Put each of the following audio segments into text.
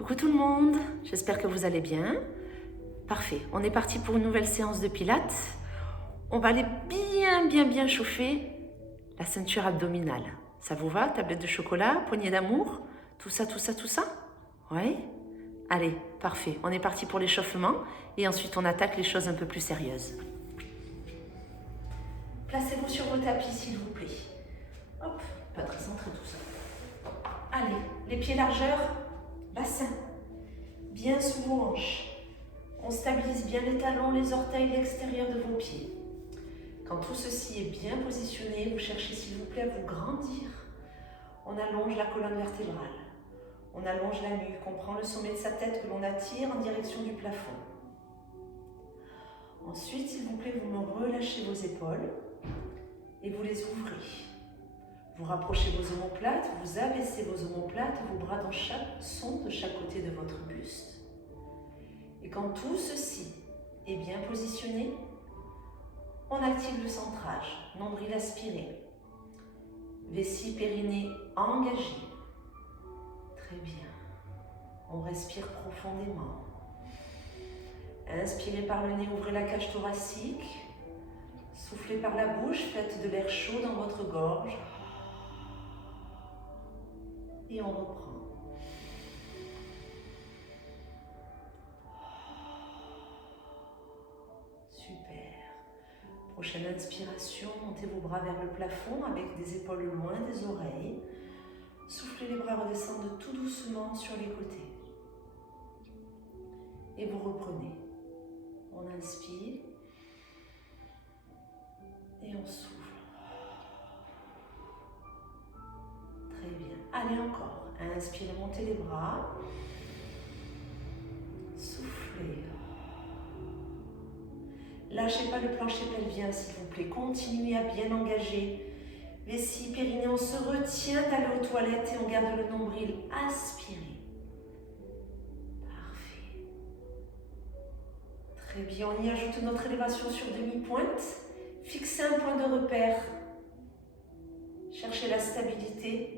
Coucou tout le monde, j'espère que vous allez bien. Parfait, on est parti pour une nouvelle séance de pilates. On va aller bien chauffer la ceinture abdominale. Ça vous va? Tablette de chocolat, poignée d'amour, tout ça? Ouais? Allez, parfait, on est parti pour l'échauffement et ensuite on attaque les choses un peu plus sérieuses. Placez-vous sur vos tapis s'il vous plaît. Hop, pas très centré tout ça. Allez, les pieds largeur, bassin, bien sous vos hanches. On stabilise bien les talons, les orteils, l'extérieur de vos pieds. Quand tout ceci est bien positionné, vous cherchez s'il vous plaît à vous grandir. On allonge la colonne vertébrale. On allonge la nuque, on prend le sommet de sa tête que l'on attire en direction du plafond. Ensuite, s'il vous plaît, vous me relâchez vos épaules et vous les ouvrez. Vous rapprochez vos omoplates, vous abaissez vos omoplates, vos bras sont de chaque côté de votre buste. Et quand tout ceci est bien positionné, on active le centrage, nombril aspiré, vessie, périnée engagé. Très bien. On respire profondément. Inspirez par le nez, ouvrez la cage thoracique. Soufflez par la bouche, faites de l'air chaud dans votre gorge. Et on reprend. Super. Prochaine inspiration, montez vos bras vers le plafond avec des épaules loin des oreilles. Soufflez, les bras redescendent tout doucement sur les côtés. Et vous reprenez. On inspire. Et on souffle. Très bien. Allez encore. Inspirez, montez les bras. Soufflez. Lâchez pas le plancher pelvien s'il vous plaît. Continuez à bien engager. Vessie, périnée, on se retient d'aller aux toilettes et on garde le nombril aspiré. Parfait. Très bien. On y ajoute notre élévation sur demi-pointe. Fixez un point de repère. Cherchez la stabilité.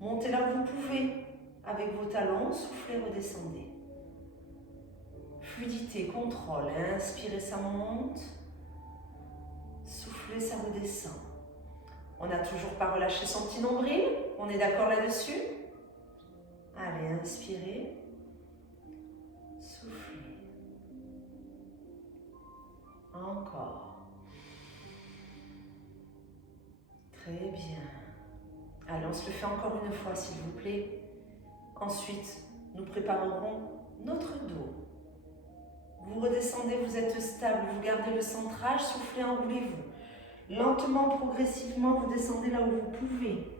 Montez là où vous pouvez avec vos talons, soufflez, redescendez. Fluidité, contrôle, inspirez, ça monte. Soufflez, ça redescend. On n'a toujours pas relâché son petit nombril, on est d'accord là-dessus? Allez, inspirez. Soufflez. Encore. Très bien. Allez, on se le fait encore une fois, s'il vous plaît. Ensuite, nous préparerons notre dos. Vous redescendez, vous êtes stable, vous gardez le centrage, soufflez, enroulez-vous. Lentement, progressivement, vous descendez là où vous pouvez.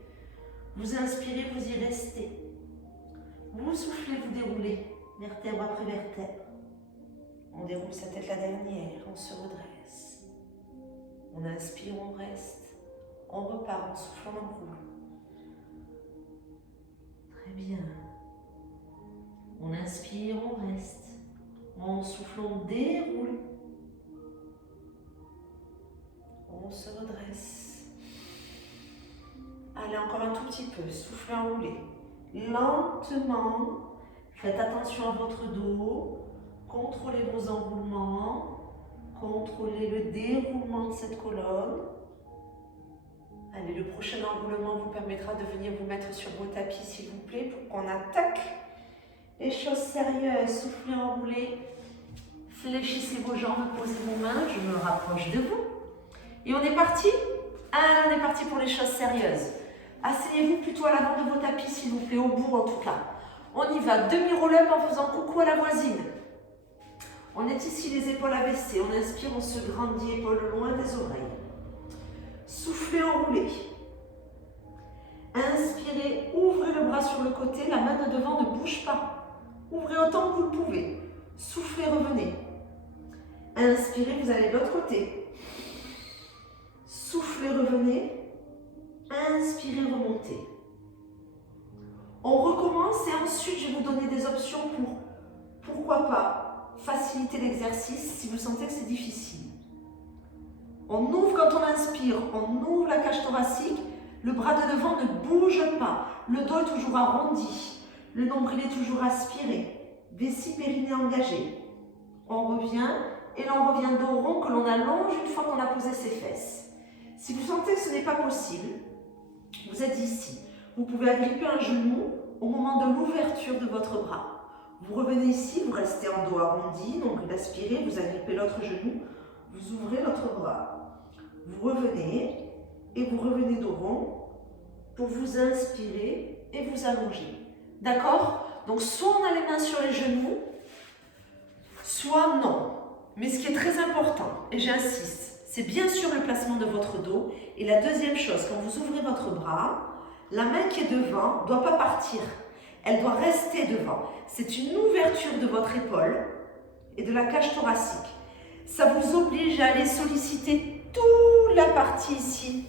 Vous inspirez, vous y restez. Vous soufflez, vous déroulez, vertèbre après vertèbre. On déroule sa tête la dernière, on se redresse. On inspire, on reste. On repart, on souffle, on enroule. Très bien. On inspire, on reste. On souffle, on déroule. On se redresse. Allez, encore un tout petit peu. Soufflez, enroulez. Lentement. Faites attention à votre dos. Contrôlez vos enroulements. Contrôlez le déroulement de cette colonne. Allez, le prochain enroulement vous permettra de venir vous mettre sur vos tapis, s'il vous plaît, pour qu'on attaque les choses sérieuses. Soufflez, enroulez. Fléchissez vos jambes, posez vos mains. Je me rapproche de vous. Et on est parti? Ah, on est parti pour les choses sérieuses. Asseyez-vous plutôt à l'avant de vos tapis, s'il vous plaît, au bout en tout cas. On y va. Demi-roll-up en faisant coucou à la voisine. On est ici, les épaules abaissées. On inspire, on se grandit, épaules loin des oreilles. Soufflez, enroulez. Inspirez, ouvrez le bras sur le côté, la main de devant ne bouge pas. Ouvrez autant que vous le pouvez. Soufflez, revenez. Inspirez, vous allez de l'autre côté. Soufflez, revenez. Inspirez, remontez. On recommence et ensuite je vais vous donner des options pour, pourquoi pas, faciliter l'exercice si vous sentez que c'est difficile. On ouvre quand on inspire, on ouvre la cage thoracique, le bras de devant ne bouge pas, le dos est toujours arrondi, Le nombril est toujours aspiré. Vessie périnée engagée. On revient et là on revient dos rond que l'on allonge une fois qu'on a posé ses fesses. Si vous sentez que ce n'est pas possible, vous êtes ici. Vous pouvez agripper un genou au moment de l'ouverture de votre bras. Vous revenez ici, vous restez en dos arrondi, nombril aspiré, vous agrippez l'autre genou, vous ouvrez l'autre bras. Vous revenez et vous revenez dos rond pour vous inspirer et vous allonger. D'accord? Donc soit on a les mains sur les genoux, soit non. Mais ce qui est très important, et j'insiste, c'est bien sûr le placement de votre dos. Et la deuxième chose, quand vous ouvrez votre bras, la main qui est devant ne doit pas partir. Elle doit rester devant. C'est une ouverture de votre épaule et de la cage thoracique. Ça vous oblige à aller solliciter toute la partie ici,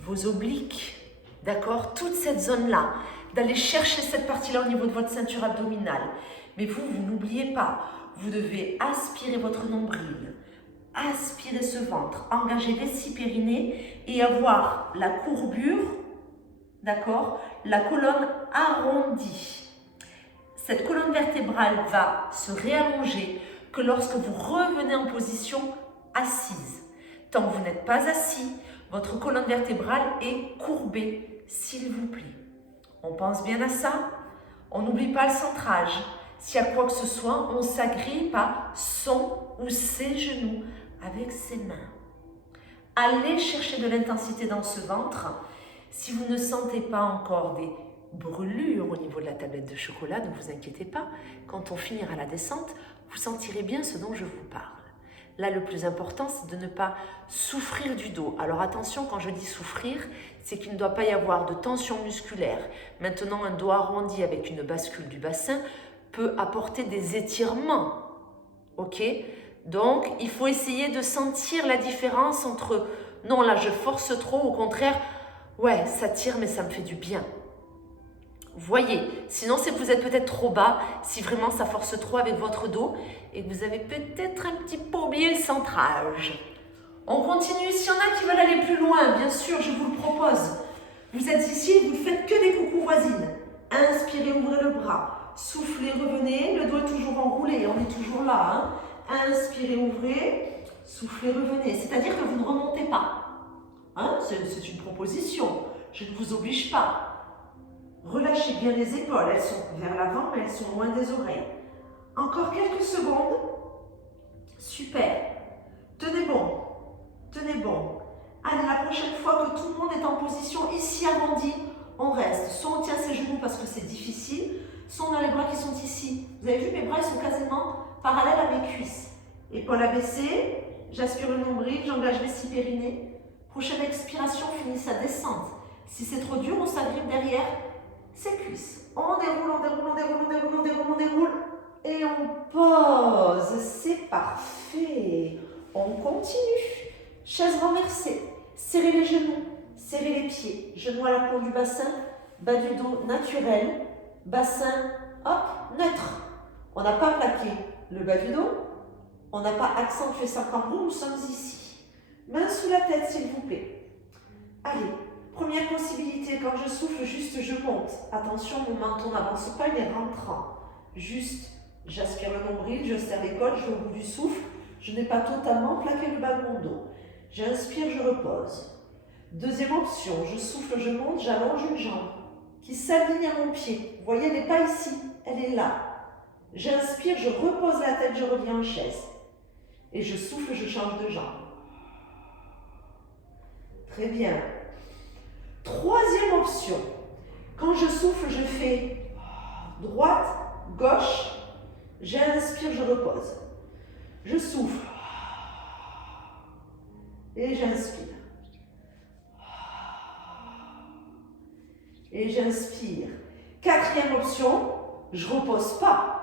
vos obliques, d'accord? Toute cette zone-là, d'aller chercher cette partie-là au niveau de votre ceinture abdominale. Mais vous n'oubliez pas, vous devez aspirer votre nombril, aspirer ce ventre, engager vessie périnée et avoir la courbure, d'accord? La colonne arrondie. Cette colonne vertébrale va se réallonger que lorsque vous revenez en position assise. Tant que vous n'êtes pas assis, votre colonne vertébrale est courbée, s'il vous plaît. On pense bien à ça. On n'oublie pas le centrage. S'il y a quoi que ce soit, on s'agrippe à son ou ses genoux avec ses mains. Allez chercher de l'intensité dans ce ventre. Si vous ne sentez pas encore des brûlures au niveau de la tablette de chocolat, ne vous inquiétez pas. Quand on finira la descente, vous sentirez bien ce dont je vous parle. Là, le plus important, c'est de ne pas souffrir du dos. Alors attention, quand je dis souffrir, c'est qu'il ne doit pas y avoir de tension musculaire. Maintenant, un dos arrondi avec une bascule du bassin peut apporter des étirements. Ok? Donc, il faut essayer de sentir la différence entre « non, là, je force trop », au contraire « ouais, ça tire, mais ça me fait du bien ». Voyez, sinon c'est que vous êtes peut-être trop bas, si vraiment ça force trop avec votre dos et que vous avez peut-être un petit peu oublié le centrage. On continue, s'il y en a qui veulent aller plus loin, bien sûr, je vous le propose. Vous êtes ici, vous ne faites que des coucous voisines. Inspirez, ouvrez le bras. Soufflez, revenez, le dos est toujours enroulé, on est toujours là. Inspirez, ouvrez, soufflez, revenez. C'est-à-dire que vous ne remontez pas. C'est une proposition, je ne vous oblige pas. Relâchez bien les épaules, elles sont vers l'avant, mais elles sont loin des oreilles. Encore quelques secondes. Super. Tenez bon. Tenez bon. Allez, la prochaine fois que tout le monde est en position ici arrondie, on reste. Soit on tient ses genoux parce que c'est difficile, soit on a les bras qui sont ici. Vous avez vu, mes bras ils sont quasiment parallèles à mes cuisses. Épaules abaissées, j'aspire le nombril, j'engage vessie périnée. Prochaine expiration, finit sa descente. Si c'est trop dur, on s'agrippe derrière ses cuisses. On déroule, on déroule, on déroule, on déroule, on déroule, on déroule. Et on pose. C'est parfait. On continue. Chaise renversée. Serrez les genoux. Serrez les pieds. Genoux à l'aplomb du bassin. Bas du dos naturel. Bassin, hop, neutre. On n'a pas plaqué le bas du dos. On n'a pas accentué ça comme nous sommes ici. Main sous la tête, s'il vous plaît. Allez. Première possibilité, quand je souffle, juste je monte. Attention, mon menton n'avance pas, il est rentrant. Juste, j'aspire le nombril, je serre les côtes, je vais au bout du souffle. Je n'ai pas totalement plaqué le bas de mon dos. J'inspire, je repose. Deuxième option, je souffle, je monte, j'allonge une jambe qui s'aligne à mon pied. Vous voyez, elle n'est pas ici, elle est là. J'inspire, je repose la tête, je reviens en chaise. Et je souffle, je change de jambe. Très bien. Troisième option, quand je souffle, je fais droite, gauche, j'inspire, je repose. Je souffle et j'inspire. Et j'inspire. Quatrième option, je ne repose pas.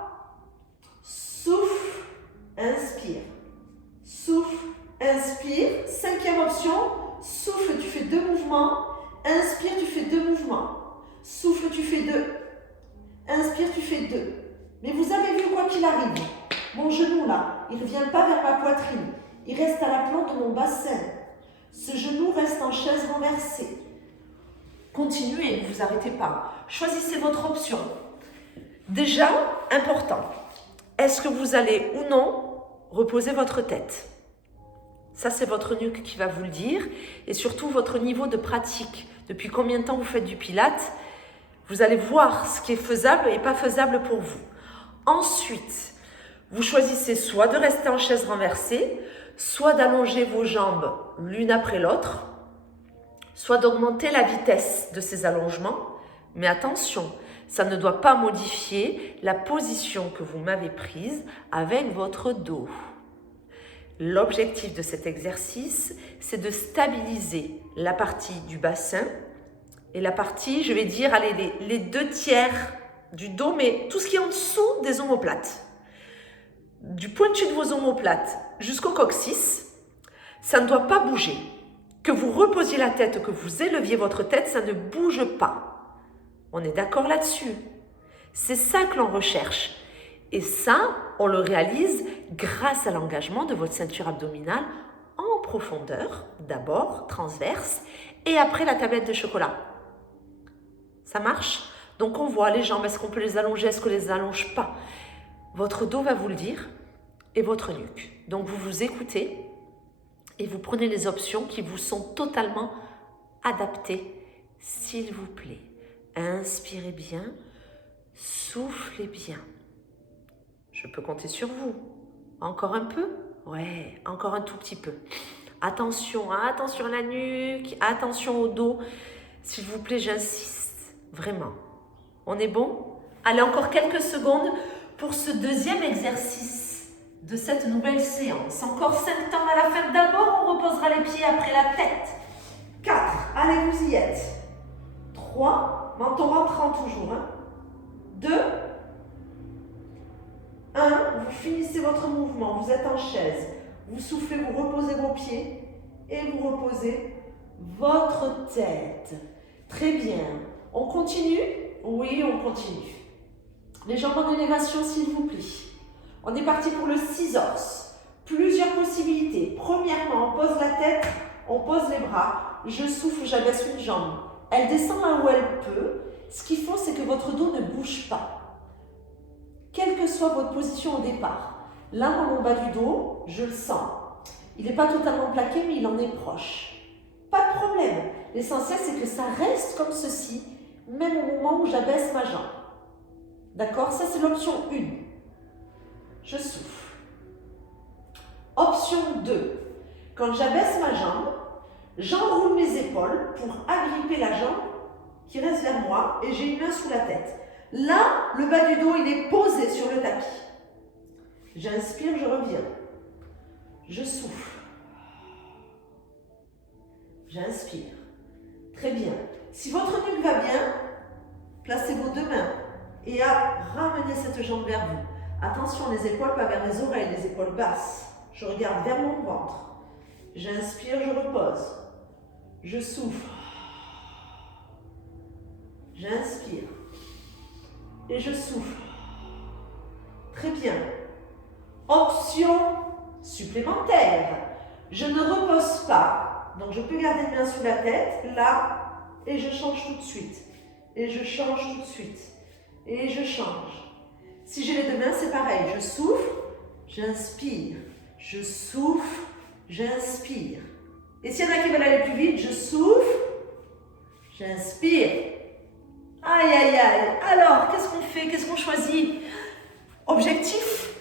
Souffle, inspire. Souffle, inspire. Cinquième option, souffle, tu fais 2 mouvements. Inspire, tu fais 2 mouvements. Souffle, tu fais 2. Inspire, tu fais 2. Mais vous avez vu quoi qu'il arrive, mon genou là, il ne revient pas vers ma poitrine. Il reste à l'aplomb de mon bassin. Ce genou reste en chaise renversée. Continuez, ne vous arrêtez pas. Choisissez votre option. Déjà, important, est-ce que vous allez ou non reposer votre tête? Ça, c'est votre nuque qui va vous le dire. Et surtout, votre niveau de pratique. Depuis combien de temps vous faites du Pilates? Vous allez voir ce qui est faisable et pas faisable pour vous. Ensuite, vous choisissez soit de rester en chaise renversée, soit d'allonger vos jambes l'une après l'autre, soit d'augmenter la vitesse de ces allongements. Mais attention, ça ne doit pas modifier la position que vous m'avez prise avec votre dos. L'objectif de cet exercice, c'est de stabiliser la partie du bassin et la partie, je vais dire, allez, les 2/3 du dos, mais tout ce qui est en dessous des omoplates. Du pointu de vos omoplates jusqu'au coccyx, ça ne doit pas bouger. Que vous reposiez la tête, que vous éleviez votre tête, ça ne bouge pas. On est d'accord là-dessus? C'est ça que l'on recherche. Et ça, on le réalise grâce à l'engagement de votre ceinture abdominale en profondeur, d'abord transverse, et après la tablette de chocolat. Ça marche? Donc on voit les jambes, est-ce qu'on peut les allonger, est-ce qu'on ne les allonge pas? Votre dos va vous le dire et votre nuque. Donc vous vous écoutez et vous prenez les options qui vous sont totalement adaptées, s'il vous plaît. Inspirez bien, soufflez bien. Je peux compter sur vous. Encore un peu? Ouais, encore un tout petit peu. Attention, attention à la nuque, attention au dos. S'il vous plaît, j'insiste, vraiment. On est bon? Allez, encore quelques secondes pour ce deuxième exercice de cette nouvelle séance. Encore 5 temps à la fin. D'abord, on reposera les pieds après la tête. 4, allez, vous y êtes. 3, menton rentrant toujours. 2, 1, vous finissez votre mouvement, vous êtes en chaise, vous soufflez, vous reposez vos pieds et vous reposez votre tête. Très bien. On continue? Oui, on continue. Les jambes en élévation, s'il vous plaît. On est parti pour le scissors. Plusieurs possibilités. Premièrement, on pose la tête, on pose les bras, je souffle, j'abaisse une jambe. Elle descend là où elle peut. Ce qu'il faut, c'est que votre dos ne bouge pas. Quelle que soit votre position au départ, là, mon bas du dos, je le sens. Il n'est pas totalement plaqué, mais il en est proche. Pas de problème. L'essentiel, c'est que ça reste comme ceci, même au moment où j'abaisse ma jambe. D'accord? Ça, c'est l'option 1. Je souffle. Option 2. Quand j'abaisse ma jambe, j'enroule mes épaules pour agripper la jambe qui reste vers moi et j'ai une main sous la tête. Là, le bas du dos, il est posé sur le tapis. J'inspire, je reviens. Je souffle. J'inspire. Très bien. Si votre nuque va bien, placez vos 2 mains et ramenez cette jambe vers vous. Attention, les épaules pas vers les oreilles, les épaules basses. Je regarde vers mon ventre. J'inspire, je repose. Je souffle. J'inspire. Et je souffle. Très bien. Option supplémentaire. Je ne repose pas. Donc je peux garder mes mains sous la tête, là, et je change tout de suite. Et je change tout de suite. Et je change. Si j'ai les 2 mains, c'est pareil. Je souffle, j'inspire. Je souffle, j'inspire. Et s'il y en a qui veulent aller plus vite, je souffle, j'inspire. Aïe, aïe, aïe. Alors, qu'est-ce qu'on fait? Qu'est-ce qu'on choisit? Objectif,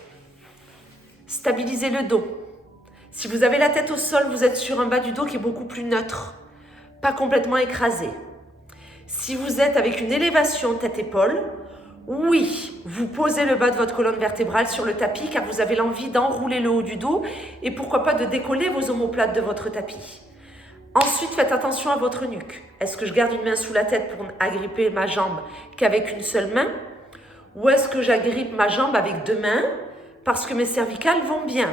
stabiliser le dos. Si vous avez la tête au sol, vous êtes sur un bas du dos qui est beaucoup plus neutre, pas complètement écrasé. Si vous êtes avec une élévation tête-épaule, oui, vous posez le bas de votre colonne vertébrale sur le tapis car vous avez l'envie d'enrouler le haut du dos et pourquoi pas de décoller vos omoplates de votre tapis. Ensuite, faites attention à votre nuque. Est-ce que je garde une main sous la tête pour agripper ma jambe qu'avec une seule main? Ou est-ce que j'agrippe ma jambe avec 2 mains parce que mes cervicales vont bien?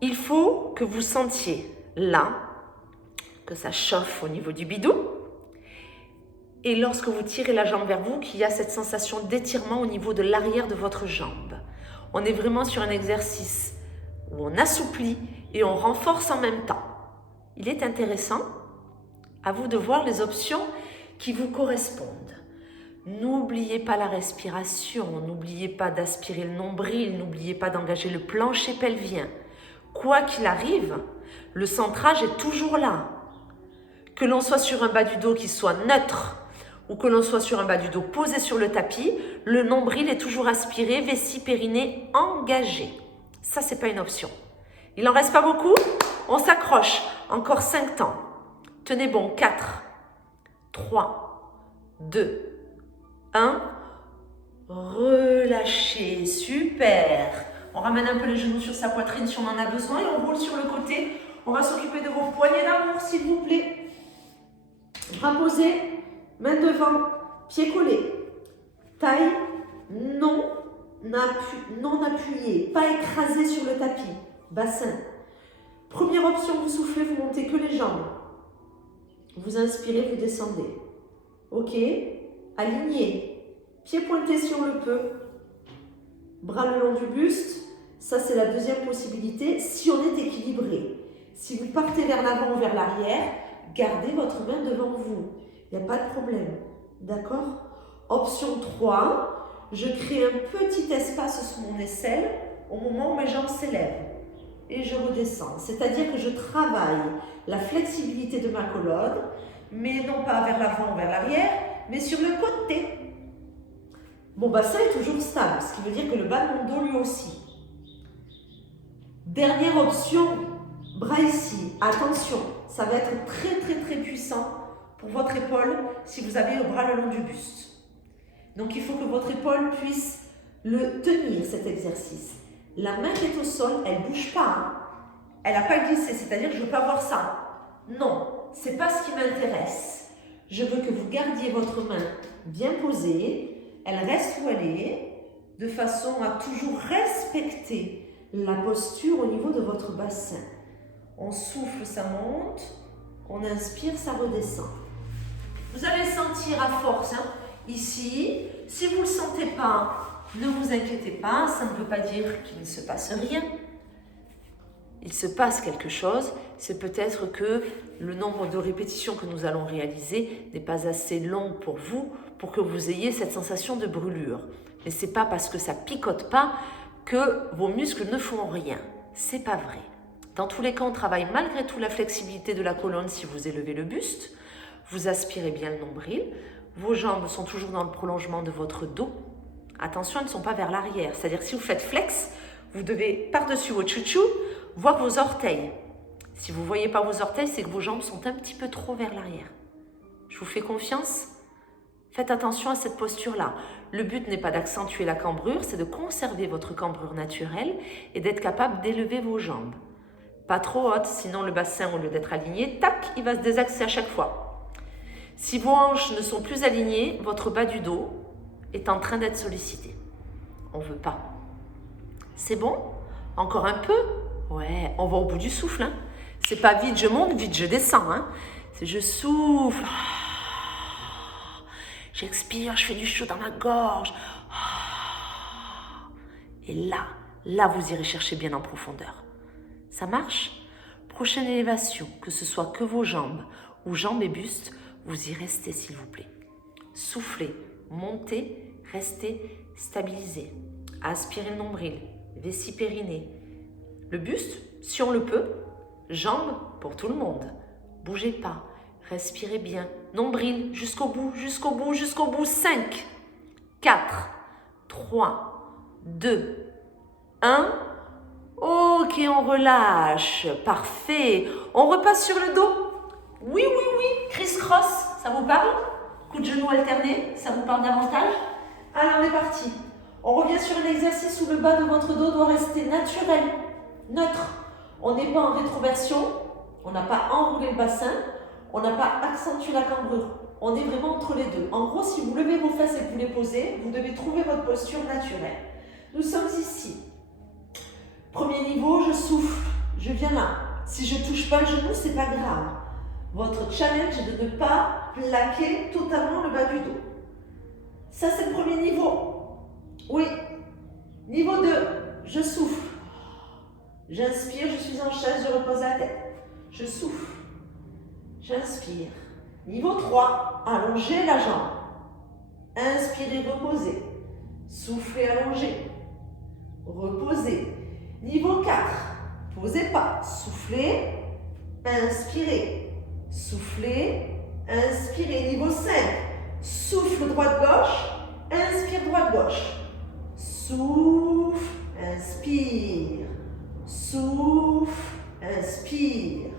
Il faut que vous sentiez là, que ça chauffe au niveau du bidou. Et lorsque vous tirez la jambe vers vous, qu'il y a cette sensation d'étirement au niveau de l'arrière de votre jambe. On est vraiment sur un exercice où on assouplit et on renforce en même temps. Il est intéressant, à vous de voir les options qui vous correspondent. N'oubliez pas la respiration, n'oubliez pas d'aspirer le nombril, n'oubliez pas d'engager le plancher pelvien. Quoi qu'il arrive, le centrage est toujours là. Que l'on soit sur un bas du dos qui soit neutre ou que l'on soit sur un bas du dos posé sur le tapis, le nombril est toujours aspiré, vessie, périnée engagé. Ça, c'est pas une option. Il n'en reste pas beaucoup, on s'accroche. Encore 5 temps. Tenez bon, 4, 3, 2, 1. Relâchez, super. On ramène un peu les genoux sur sa poitrine si on en a besoin et on roule sur le côté. On va s'occuper de vos poignées d'amour, s'il vous plaît. Bras posés, main devant, pieds collés. Taille non appuyée, pas écrasée sur le tapis. Bassin. Première option, vous soufflez, vous montez que les jambes. Vous inspirez, vous descendez. Ok. Aligné. Pieds pointés si on le peut. Bras le long du buste. Ça, c'est la deuxième possibilité si on est équilibré. Si vous partez vers l'avant ou vers l'arrière, gardez votre main devant vous. Il n'y a pas de problème. D'accord? Option 3, je crée un petit espace sous mon aisselle au moment où mes jambes s'élèvent. Et je redescends. C'est-à-dire que je travaille la flexibilité de ma colonne, mais non pas vers l'avant ou vers l'arrière, mais sur le côté. Mon bassin est toujours stable, ce qui veut dire que le bas de mon dos lui aussi. Dernière option, bras ici. Attention, ça va être très puissant pour votre épaule si vous avez le bras le long du buste. Donc il faut que votre épaule puisse le tenir, cet exercice. La main qui est au sol, elle ne bouge pas. Hein. Elle n'a pas glissé, c'est-à-dire que je ne veux pas voir ça. Non, ce n'est pas ce qui m'intéresse. Je veux que vous gardiez votre main bien posée. Elle reste où elle est, de façon à toujours respecter la posture au niveau de votre bassin. On souffle, ça monte. On inspire, ça redescend. Vous allez sentir à force, hein, ici. Si vous ne le sentez pas, ne vous inquiétez pas, ça ne veut pas dire qu'il ne se passe rien. Il se passe quelque chose, c'est peut-être que le nombre de répétitions que nous allons réaliser n'est pas assez long pour vous, pour que vous ayez cette sensation de brûlure. Mais ce n'est pas parce que ça ne picote pas que vos muscles ne font rien. Ce n'est pas vrai. Dans tous les cas, on travaille malgré tout la flexibilité de la colonne si vous élevez le buste. Vous aspirez bien le nombril. Vos jambes sont toujours dans le prolongement de votre dos. Attention, elles ne sont pas vers l'arrière. C'est-à-dire que si vous faites flex, vous devez, par-dessus votre chouchou, voir vos orteils. Si vous ne voyez pas vos orteils, c'est que vos jambes sont un petit peu trop vers l'arrière. Je vous fais confiance. Faites attention à cette posture-là. Le but n'est pas d'accentuer la cambrure, c'est de conserver votre cambrure naturelle et d'être capable d'élever vos jambes. Pas trop haute, sinon le bassin, au lieu d'être aligné, tac, il va se désaxer à chaque fois. Si vos hanches ne sont plus alignées, votre bas du dos est en train d'être sollicité. On ne veut pas. C'est bon? Encore un peu? Ouais, on va au bout du souffle. Hein. C'est pas vite je monte, vite je descends. Hein. C'est je souffle. J'expire, je fais du chaud dans ma gorge. Et là, vous irez chercher bien en profondeur. Ça marche? Prochaine élévation, que ce soit que vos jambes ou jambes et buste, vous y restez s'il vous plaît. Soufflez, montez, restez, stabilisez. Aspirez le nombril, vessie périnée. Le buste, si on le peut, jambes pour tout le monde. Bougez pas, respirez bien. Nombril, jusqu'au bout, jusqu'au bout, jusqu'au bout. 5, 4, 3, 2, 1. Ok, on relâche. Parfait. On repasse sur le dos. Oui. Criss-cross, ça vous parle? Coup de genou alterné, ça vous parle davantage? Allez, on est parti. On revient sur un exercice où le bas de votre dos doit rester naturel, neutre. On n'est pas en rétroversion, on n'a pas enroulé le bassin, on n'a pas accentué la cambrure. On est vraiment entre les deux. En gros, si vous levez vos fesses et que vous les posez, vous devez trouver votre posture naturelle. Nous sommes ici. Premier niveau, je souffle, je viens là. Si je ne touche pas le genou, ce n'est pas grave. Votre challenge est de ne pas plaquer totalement le bas du dos. Ça, c'est le premier niveau. Oui. Niveau 2, je souffle. J'inspire, je suis en chaise, je repose la tête. Je souffle. J'inspire. Niveau 3, allongez la jambe. Inspirez, reposez. Soufflez, allongez. Reposez. Niveau 4. Posez pas. Soufflez. Inspirez. Soufflez. Inspirez. Niveau 5. Souffle droite-gauche. Inspire droite-gauche. Souffle. Inspire. Souffle. Inspire.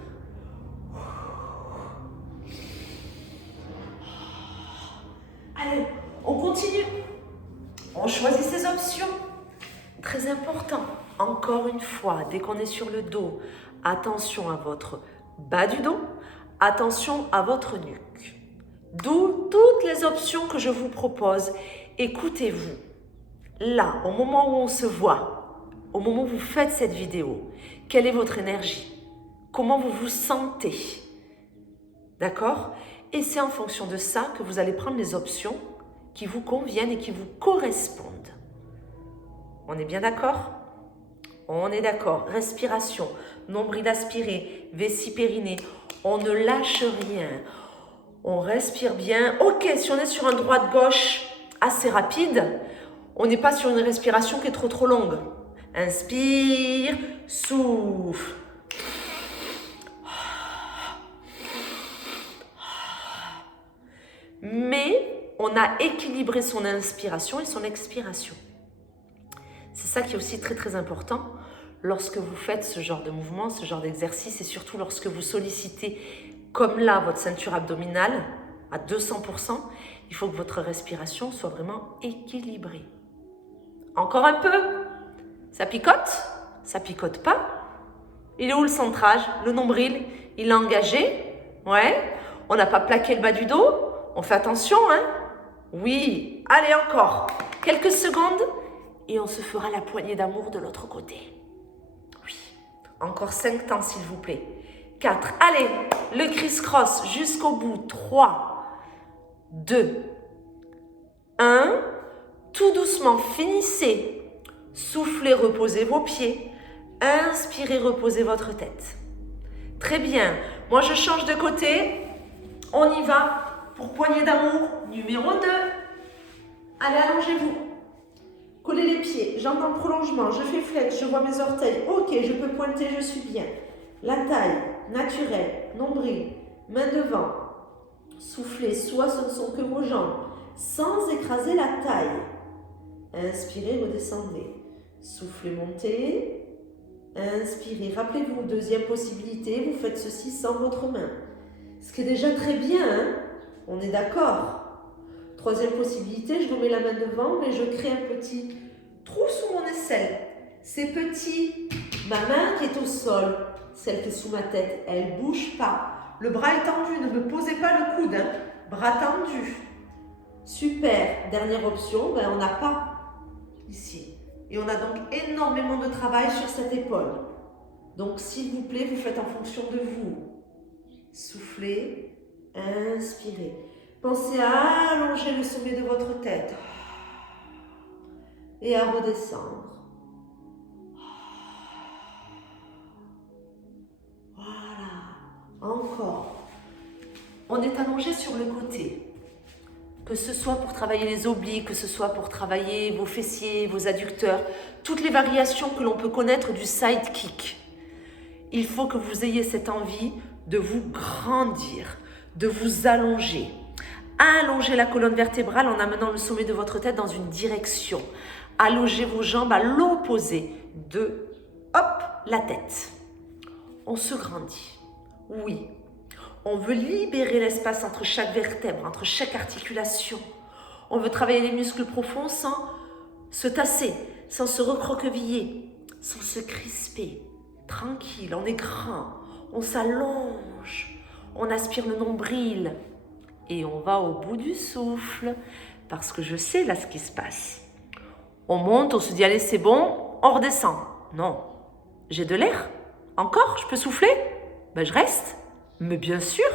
Allez, on continue. On choisit ses options. Très important. Encore une fois, dès qu'on est sur le dos, attention à votre bas du dos, attention à votre nuque. D'où toutes les options que je vous propose. Écoutez-vous. Là, au moment où on se voit, au moment où vous faites cette vidéo, quelle est votre énergie? Comment vous vous sentez? D'accord? Et c'est en fonction de ça que vous allez prendre les options qui vous conviennent et qui vous correspondent. On est bien d'accord? On est d'accord. Respiration, nombril aspiré, vessie périnée. On ne lâche rien. On respire bien. Ok, si on est sur un droite-gauche assez rapide, on n'est pas sur une respiration qui est trop longue. Inspire, souffle. Mais on a équilibré son inspiration et son expiration. C'est ça qui est aussi très important lorsque vous faites ce genre de mouvement, ce genre d'exercice et surtout lorsque vous sollicitez comme là votre ceinture abdominale à 200%, il faut que votre respiration soit vraiment équilibrée. Encore un peu. Ça picote? Ça picote pas? Il est où le centrage? Le nombril? Il est engagé? Ouais. On n'a pas plaqué le bas du dos? On fait attention, hein? Oui. Allez, encore. Quelques secondes et on se fera la poignée d'amour de l'autre côté. Oui. Encore 5 temps, s'il vous plaît. 4. Allez, le criss-cross jusqu'au bout. 3, 2, 1. Tout doucement, finissez. Soufflez, reposez vos pieds. Inspirez, reposez votre tête. Très bien. Moi, je change de côté. On y va pour poignée d'amour numéro 2. Allez, allongez-vous. Collez les pieds, jambes dans le prolongement. Je fais flex, je vois mes orteils. Ok, je peux pointer, je suis bien. La taille, naturelle, nombril, main devant. Soufflez, soit ce ne sont que vos jambes, sans écraser la taille. Inspirez, redescendez. Soufflez, montez. Inspirez. Rappelez-vous, deuxième possibilité, vous faites ceci sans votre main. Ce qui est déjà très bien, hein? On est d'accord. Troisième possibilité, je remets la main devant, mais je crée un petit trou sous mon aisselle. C'est petit. Ma main qui est au sol, celle qui est sous ma tête, elle ne bouge pas. Le bras est tendu, ne me posez pas le coude, hein? Bras tendu. Super. Dernière option, on n'a pas ici. Et on a donc énormément de travail sur cette épaule. Donc, s'il vous plaît, vous faites en fonction de vous. Soufflez, inspirez. Pensez à allonger le sommet de votre tête et à redescendre. Voilà. Encore. On est allongé sur le côté. Que ce soit pour travailler les obliques, que ce soit pour travailler vos fessiers, vos adducteurs, toutes les variations que l'on peut connaître du side kick. Il faut que vous ayez cette envie de vous grandir, de vous allonger. Allongez la colonne vertébrale en amenant le sommet de votre tête dans une direction. Allongez vos jambes à l'opposé de, hop, la tête. On se grandit. Oui. On veut libérer l'espace entre chaque vertèbre, entre chaque articulation. On veut travailler les muscles profonds sans se tasser, sans se recroqueviller, sans se crisper. Tranquille, on est grand, on s'allonge, on aspire le nombril et on va au bout du souffle parce que je sais là ce qui se passe. On monte, on se dit allez c'est bon, on redescend. Non, j'ai de l'air. Encore, je peux souffler? Ben je reste. Mais bien sûr,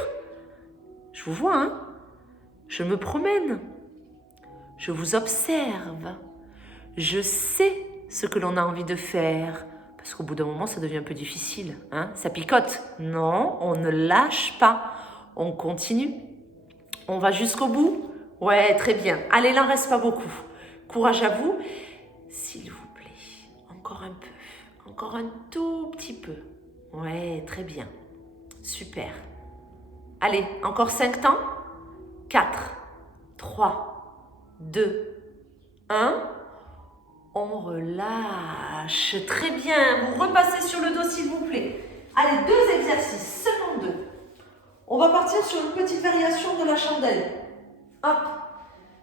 je vous vois, hein? Je me promène, je vous observe, je sais ce que l'on a envie de faire, parce qu'au bout d'un moment, ça devient un peu difficile, hein? Ça picote. Non, on ne lâche pas, on continue, on va jusqu'au bout. Ouais, très bien. Allez, il n'en reste pas beaucoup. Courage à vous. S'il vous plaît, encore un peu. Encore un tout petit peu. Ouais, très bien. Super. Allez, encore 5 temps. 4, 3, 2, 1. On relâche. Très bien. Vous repassez sur le dos, s'il vous plaît. Allez, 2 exercices, seulement 2. On va partir sur une petite variation de la chandelle. Hop.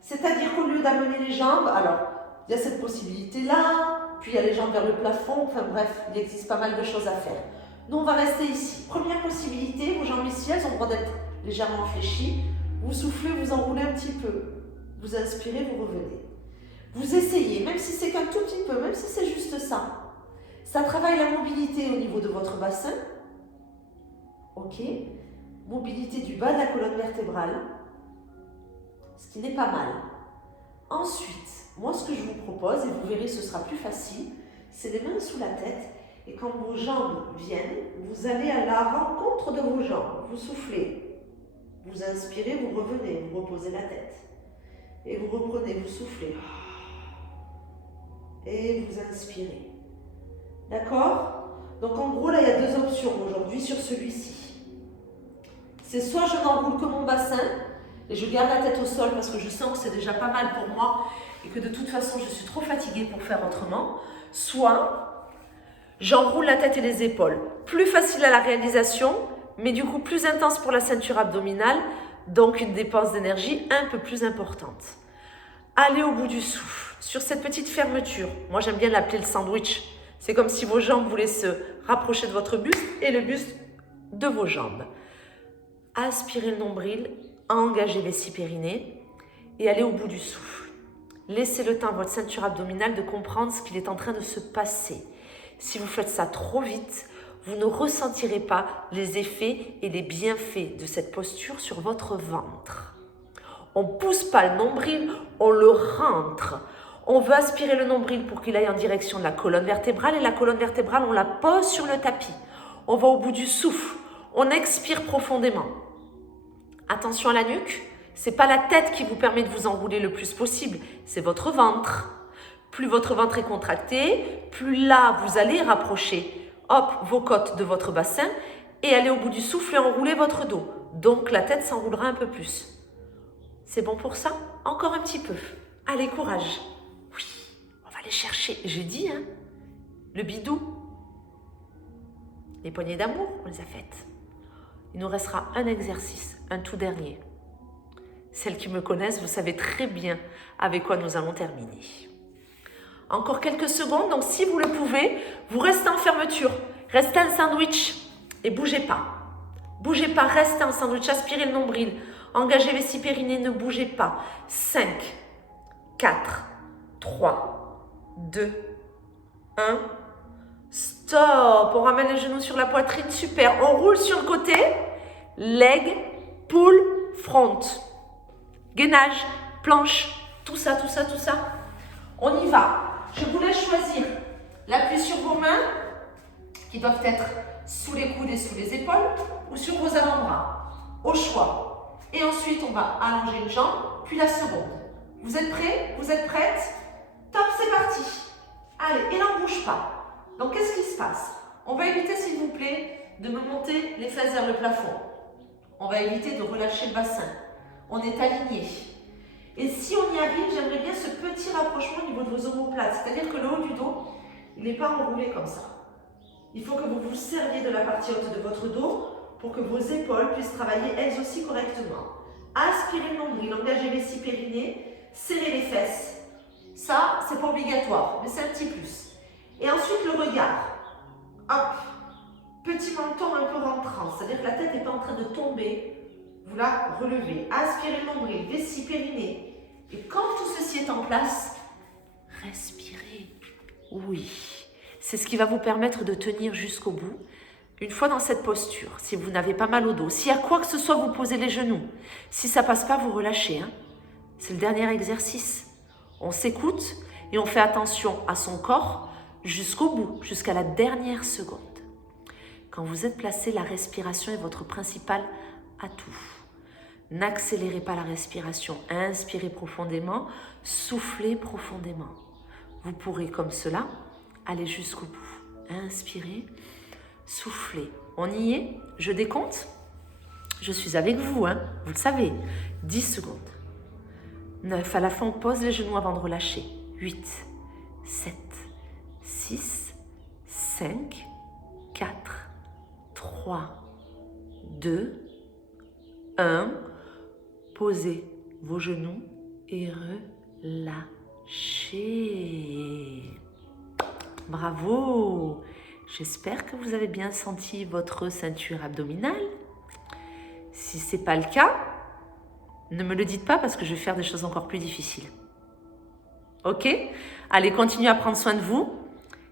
C'est-à-dire qu'au lieu d'amener les jambes, alors, il y a cette possibilité-là, puis il y a les jambes vers le plafond, enfin bref, il existe pas mal de choses à faire. Nous, on va rester ici. Première possibilité, vos jambes ici, elles ont le droit d'être légèrement fléchies. Vous soufflez, vous enroulez un petit peu. Vous inspirez, vous revenez. Vous essayez, même si c'est qu'un tout petit peu, même si c'est juste ça. Ça travaille la mobilité au niveau de votre bassin. Ok. Mobilité du bas de la colonne vertébrale. Ce qui n'est pas mal. Ensuite, moi ce que je vous propose, et vous verrez ce sera plus facile, c'est les mains sous la tête. Et quand vos jambes viennent, vous allez à la rencontre de vos jambes. Vous soufflez. Vous inspirez, vous revenez, vous reposez la tête. Et vous reprenez, vous soufflez. Et vous inspirez. D'accord? Donc en gros, là, il y a 2 options aujourd'hui sur celui-ci. C'est soit je n'enroule que mon bassin et je garde la tête au sol parce que je sens que c'est déjà pas mal pour moi et que de toute façon, je suis trop fatiguée pour faire autrement. Soit j'enroule la tête et les épaules. Plus facile à la réalisation, mais du coup plus intense pour la ceinture abdominale, donc une dépense d'énergie un peu plus importante. Allez au bout du souffle, sur cette petite fermeture. Moi, j'aime bien l'appeler le sandwich. C'est comme si vos jambes voulaient se rapprocher de votre buste et le buste de vos jambes. Aspirez le nombril, engagez les 6 périnées et allez au bout du souffle. Laissez le temps à votre ceinture abdominale de comprendre ce qu'il est en train de se passer. Si vous faites ça trop vite, vous ne ressentirez pas les effets et les bienfaits de cette posture sur votre ventre. On ne pousse pas le nombril, on le rentre. On veut aspirer le nombril pour qu'il aille en direction de la colonne vertébrale et la colonne vertébrale, on la pose sur le tapis. On va au bout du souffle, on expire profondément. Attention à la nuque, ce n'est pas la tête qui vous permet de vous enrouler le plus possible, c'est votre ventre. Plus votre ventre est contracté, plus là vous allez rapprocher vos côtes de votre bassin et aller au bout du souffle et enrouler votre dos. Donc la tête s'enroulera un peu plus. C'est bon pour ça? Encore un petit peu. Allez, courage. Oui, on va aller chercher. J'ai dit, hein, le bidou. Les poignées d'amour, on les a faites. Il nous restera un exercice, un tout dernier. Celles qui me connaissent, vous savez très bien avec quoi nous allons terminer. Encore quelques secondes, donc si vous le pouvez, vous restez en fermeture. Restez en sandwich et bougez pas. Bougez pas, restez en sandwich, aspirez le nombril. Engagez les 6 périnées, ne bougez pas. 5, 4, 3, 2, 1. Stop. On ramène les genoux sur la poitrine. Super. On roule sur le côté. Leg, pull, front. Gainage, planche. Tout ça, tout ça, tout ça. On y va. Je vous laisse choisir l'appui sur vos mains qui doivent être sous les coudes et sous les épaules ou sur vos avant-bras. Au choix. Et ensuite, on va allonger une jambe, puis la seconde. Vous êtes prêts? Vous êtes prêtes? Top, c'est parti. Allez, et là, on ne bouge pas. Donc, qu'est-ce qui se passe? On va éviter, s'il vous plaît, de me monter les fesses vers le plafond. On va éviter de relâcher le bassin. On est aligné. Et si on y arrive, j'aimerais bien ce petit rapprochement au niveau de vos omoplates. C'est-à-dire que le haut du dos, il n'est pas enroulé comme ça. Il faut que vous vous serviez de la partie haute de votre dos pour que vos épaules puissent travailler elles aussi correctement. Aspirez le nombril, engagez les 6 périnées, serrez les fesses. Ça, c'est pas obligatoire, mais c'est un petit plus. Et ensuite, le regard. Hop. Petit menton un peu rentrant, c'est-à-dire que la tête n'est pas en train de tomber. Vous la relevez. Aspirez le nombril, les 6 périnées. Et quand tout ceci est en place, respirez. Oui. C'est ce qui va vous permettre de tenir jusqu'au bout. Une fois dans cette posture, si vous n'avez pas mal au dos, s'il y a quoi que ce soit, vous posez les genoux. Si ça ne passe pas, vous relâchez. Hein. C'est le dernier exercice. On s'écoute et on fait attention à son corps jusqu'au bout, jusqu'à la dernière seconde. Quand vous êtes placé, la respiration est votre principal atout. N'accélérez pas la respiration. Inspirez profondément, soufflez profondément. Vous pourrez comme cela aller jusqu'au bout. Inspirez, soufflez. On y est? Je décompte. Je suis avec vous, hein, vous le savez. 10 secondes. 9. À la fin, on pose les genoux avant de relâcher. 8, 7, 6, 5, 4, 3, 2, 1. Posez vos genoux et relâchez. Bravo! J'espère que vous avez bien senti votre ceinture abdominale. Si ce n'est pas le cas, ne me le dites pas parce que je vais faire des choses encore plus difficiles. Ok? Allez, continuez à prendre soin de vous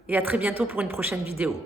et à très bientôt pour une prochaine vidéo.